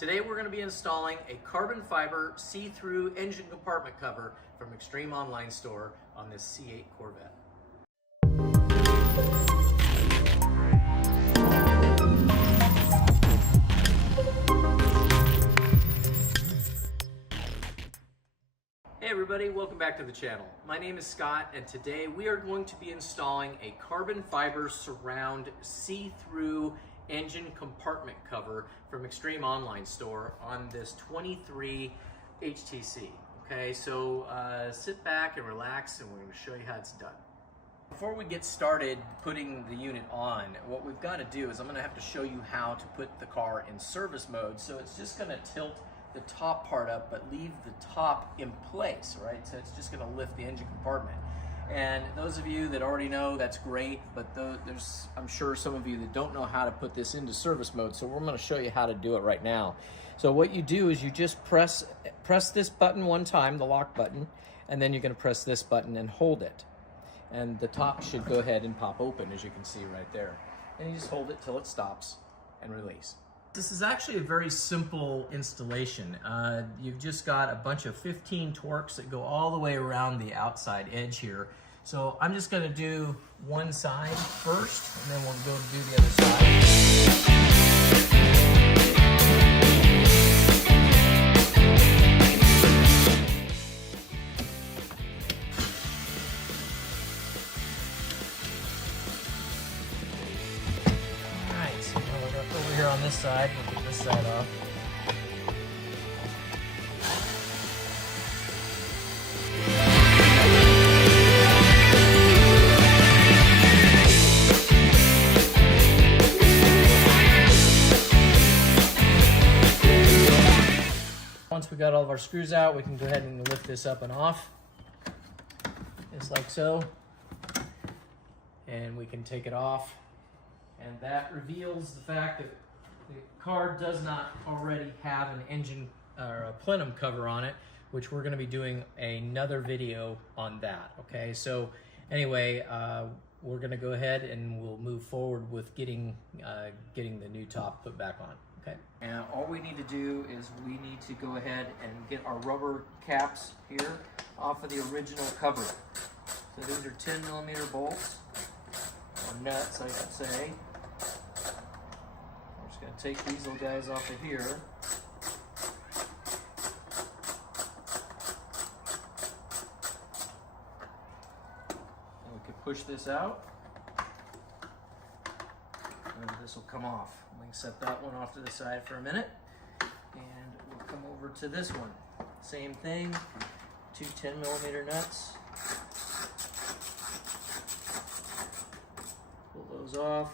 Today we're going to be installing a carbon fiber see-through engine compartment cover from Extreme Online Store on this C8 Corvette. Hey everybody, welcome back to the channel. My name is Scott and today we are going to be installing a carbon fiber surround see-through engine compartment cover from Extreme Online Store on this 23 HTC. Okay, so sit back and relax and we're going to show you how it's done. Before we get started putting the unit on, what we've got to do is I'm going to have to show you how to put the car in service mode. So it's just going to tilt the top part up but leave the top in place, right? So it's just going to lift the engine compartment. And those of you that already know, that's great, but there's, I'm sure, some of you that don't know how to put this into service mode, so we're going to show you how to do it right now. So what you do is you just press this button one time, the lock button, and then you're going to press this button and hold it. And the top should go ahead and pop open, as you can see right there. And you just hold it till it stops and release. This is actually a very simple installation. You've just got a bunch of 15 Torx that go all the way around the outside edge here. So I'm just going to do one side first, and then we'll go do the other side. Over here on this side, we'll get this side off. Once we got all of our screws out, we can go ahead and lift this up and off, just like so. And we can take it off. And that reveals the fact that the car does not already have an engine or a plenum cover on it, which we're going to be doing another video on that. Okay, so anyway, we're going to go ahead and we'll move forward with getting the new top put back on. Okay, and all we need to do is we need to go ahead and get our rubber caps here off of the original cover. So these are 10mm bolts, or nuts I should say. Going to take these little guys off of here. And we can push this out. And this will come off. We can set that one off to the side for a minute. And we'll come over to this one. Same thing, two 10mm nuts. Pull those off.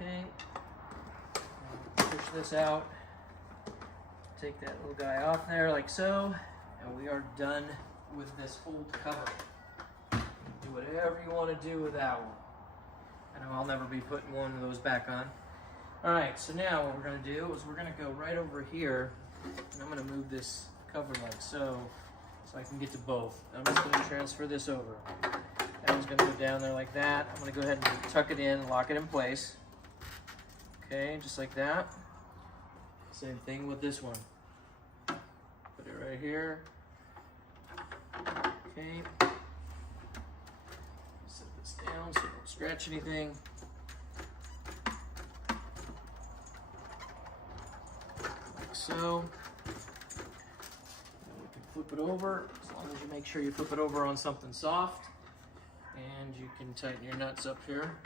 Okay, push this out, take that little guy off there like so, and we are done with this old cover. Do whatever you want to do with that one. I know I'll never be putting one of those back on. Alright, so now what we're going to do is we're going to go right over here, and I'm going to move this cover like so I can get to both. I'm just going to transfer this over. That one's going to go down there like that. I'm going to go ahead and tuck it in, lock it in place. Okay, just like that. Same thing with this one. Put it right here. Okay. Set this down so it don't scratch anything. Like so. And we can flip it over, as long as you make sure you flip it over on something soft. And you can tighten your nuts up here.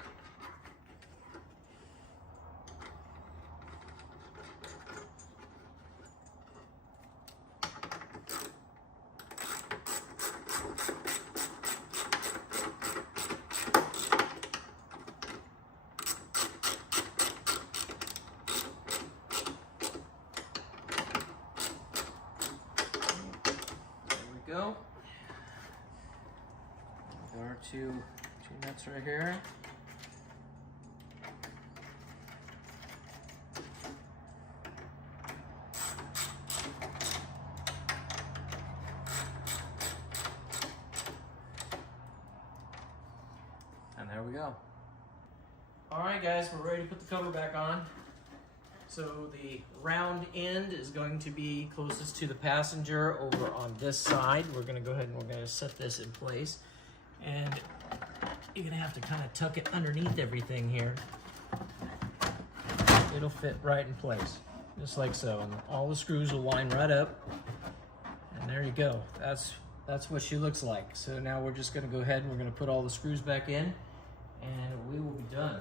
Go. There are two nuts right here. we go. All right, guys, we're ready to put the cover back on. So the round end is going to be closest to the passenger over on this side. We're gonna go ahead and we're gonna set this in place. And you're gonna have to kind of tuck it underneath everything here. It'll fit right in place, just like so. And all the screws will line right up. And there you go. That's what she looks like. So now we're just gonna go ahead and we're gonna put all the screws back in and we will be done.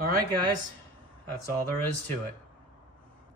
All right, guys, that's all there is to it.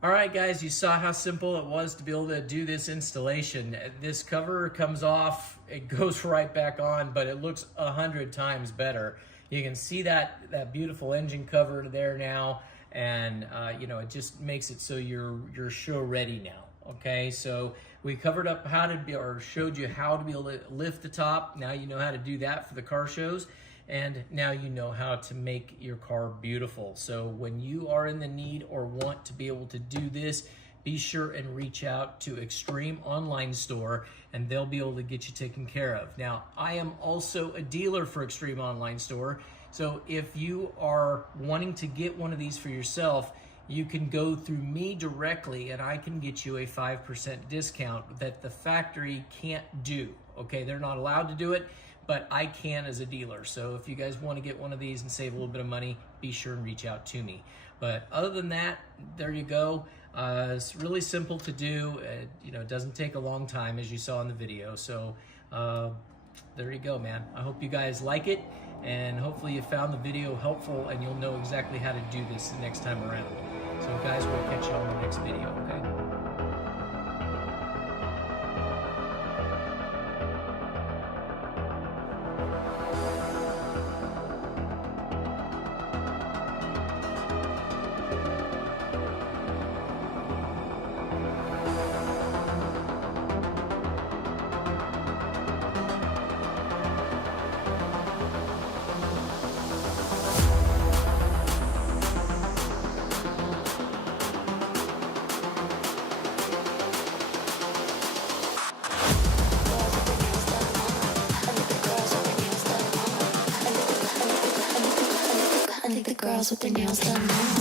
All right, guys, you saw how simple it was to be able to do this installation. This cover comes off, it goes right back on, but it looks 100 times better. You can see that beautiful engine cover there now, and you know, it just makes it so you're show ready now. Okay, so we covered up how to be, or showed you how to be able to lift the top. Now you know how to do that for the car shows. And now you know how to make your car beautiful. So when you are in the need or want to be able to do this, be sure and reach out to Extreme Online Store and they'll be able to get you taken care of. Now, I am also a dealer for Extreme Online Store. So if you are wanting to get one of these for yourself, you can go through me directly and I can get you a 5% discount that the factory can't do. Okay, they're not allowed to do it, but I can as a dealer. So if you guys want to get one of these and save a little bit of money, be sure and reach out to me. But other than that, there you go. It's really simple to do. You know, it doesn't take a long time, as you saw in the video. So there you go, man. I hope you guys like it, and hopefully you found the video helpful and you'll know exactly how to do this the next time around. So guys, we'll catch you on the next video, okay? Girls with their nails done now.